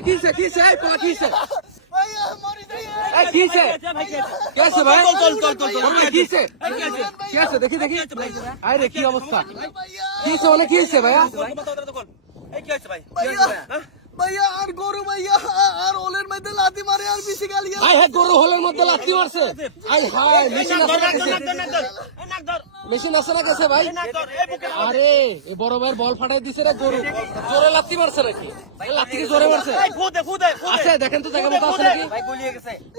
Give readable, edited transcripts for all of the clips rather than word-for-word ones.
কিসে এই পোলা কিসে ভাইয়া মরে যাই এই কিসে কেসে ভাই চল কিসে কেসে দেখি আরে কি অবস্থা কিসে বলে কিসে ভাইয়া এই কি হয়েছে ভাই? ভাইয়া আর গরু ভাইয়া আর ওলের মধ্যে লাথি মারে আর বেশি গালি আই হ্যাঁ গরু হলের মধ্যে লাথি মারছে আই হাই মেশিন আছে না কেসে মেশিন আছে না কেসে ভাই আরে এই বড় ভাইয়ের বল ফাটাই দিছে রে গরু জোরে লাথি মারছে নাকি লাথি কি জোরে মারছে আছে দেখেন তো জায়গা মতো আছে নাকি ভাই গলিয়ে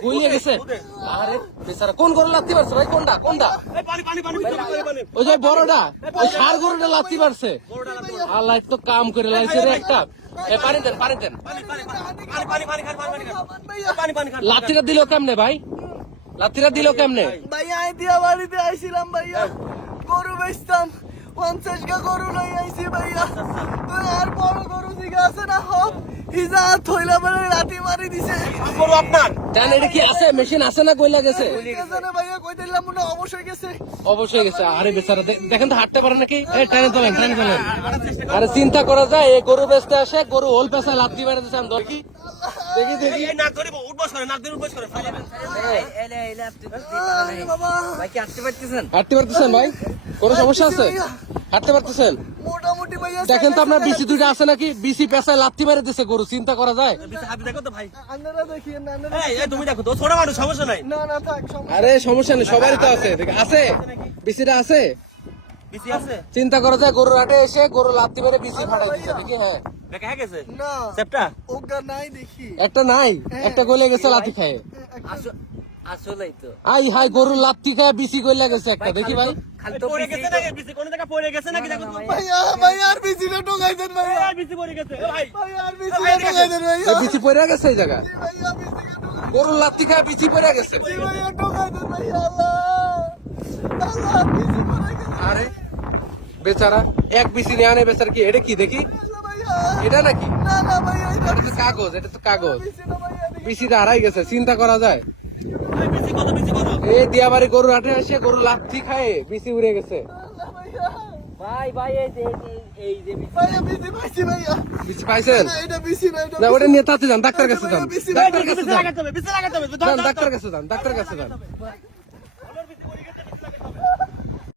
গলিয়ে গেছে। গেছে আরে বেচারা কোন গরু লাথি মারছে ভাই কোনটা এই পানি ওই যে বড়টা ওই সার গরুটা লাথি মারছে আল্লাহ তো কাম করে লাইছে রে একটা এ পানি দেন পানি লাঠিটা দিল কেমনে ভাই লাঠিটা দিল কেমনে ভাইয়া আই দিয়া বাড়িতে আইছিলাম ভাইয়া গরু বেচতাম 50 গা গরু লই আইছি ভাইয়া আর বড় গরু দিকে আছে না হোক হিজা থইলা বলে লাথি মারি দিছে গরু আপনার জান এটা কি আছে মেশিন আছে না কইলা গেছে গেছে না ভাইয়া কই দিলাম মনে হয় অবশ্যই গেছে অবশ্যই গেছে আরে বেচারা দেখেন তো হাঁটতে পারে নাকি এই টানে তোলেন আরে চিন্তা করা যায় এই গরু বেচতে আসে গরু হোল পেশা লাথি মারে দিছে আমি দেখি এই নাক ধরে উঠবস করে নাক ধরে উঠবস করে বাবা হাঁটতে পারতেছেন ভাই কোনো সমস্যা আছে হাঁটতে পারতেছেন মোটামুটি ভাইয়া দেখেন তো আপনার বিসি দুইটা আছে নাকি বিসি পেশায় লাথি মেরে দিছে গরু চিন্তা করা যায় হাবি দেখো তো ভাই আপনারা দেখিয়েন না আপনারা এই তুমি দেখো তো ছোট মানুষ সমস্যা নাই না থাক সমস্যা আরে সমস্যা নেই সবারই তো আছে আছে বিসিটা আছে বিসি আছে চিন্তা করা যায় গরুর হাটে এসে গরু লাথি মেরে বিসি ফাটাই দিছে দেখি হ্যাঁ দেখা গেছে না সেপটা ওগা নাই দেখি একটা নাই একটা গলে গেছে লাথি খায় আসলেই তো আই হাই গরু লাথি খায় বিসি গলে গেছে একটা দেখি ভাই খালি তো পড়ে গেছে নাকি বিসি কোন জায়গা পড়ে গেছে নাকি দেখো তো ভাইয়া আর বিজিটা ঢোকাই দেন ভাইয়া বিসি পড়ে গেছে ভাই ভাইয়া আর বিজিটা ঢোকাই দেন ভাইয়া এই বিসি পড়ে গেছে এই জায়গা ভাইয়া বিজিটা ঢোকাই গরু লাথি খায় বিসি পড়ে গেছে ভাইয়া ঢোকাই দেন ভাইয়া আল্লাহ বিজি পড়ে গেছে আরে বেচারা এক বিসি নিয়ে আনে বেচারা কি এটা কি দেখি ভাইয়া এটা নাকি না ভাইয়া এটা এটা তো কাগজ বিজিটা ভাইয়া বিসিটা হারাই গেছে চিন্তা করা যায় বিসি কত এই দিয়াবাড়ি গরু হাটে এসে গরু লাথি খায় বিসি উড়ে গেছে ভাই এই যে ভাইয়া বিজি পাইছি ভাইয়া বিসি পাইছেন এটা বিজি না এটা না ওটা নিয়ে তাতে যান ডাক্তার কাছে যান বিসি ডাক্তার কাছে যান বিসি লাগাতে হবে ডাক্তার কাছে যান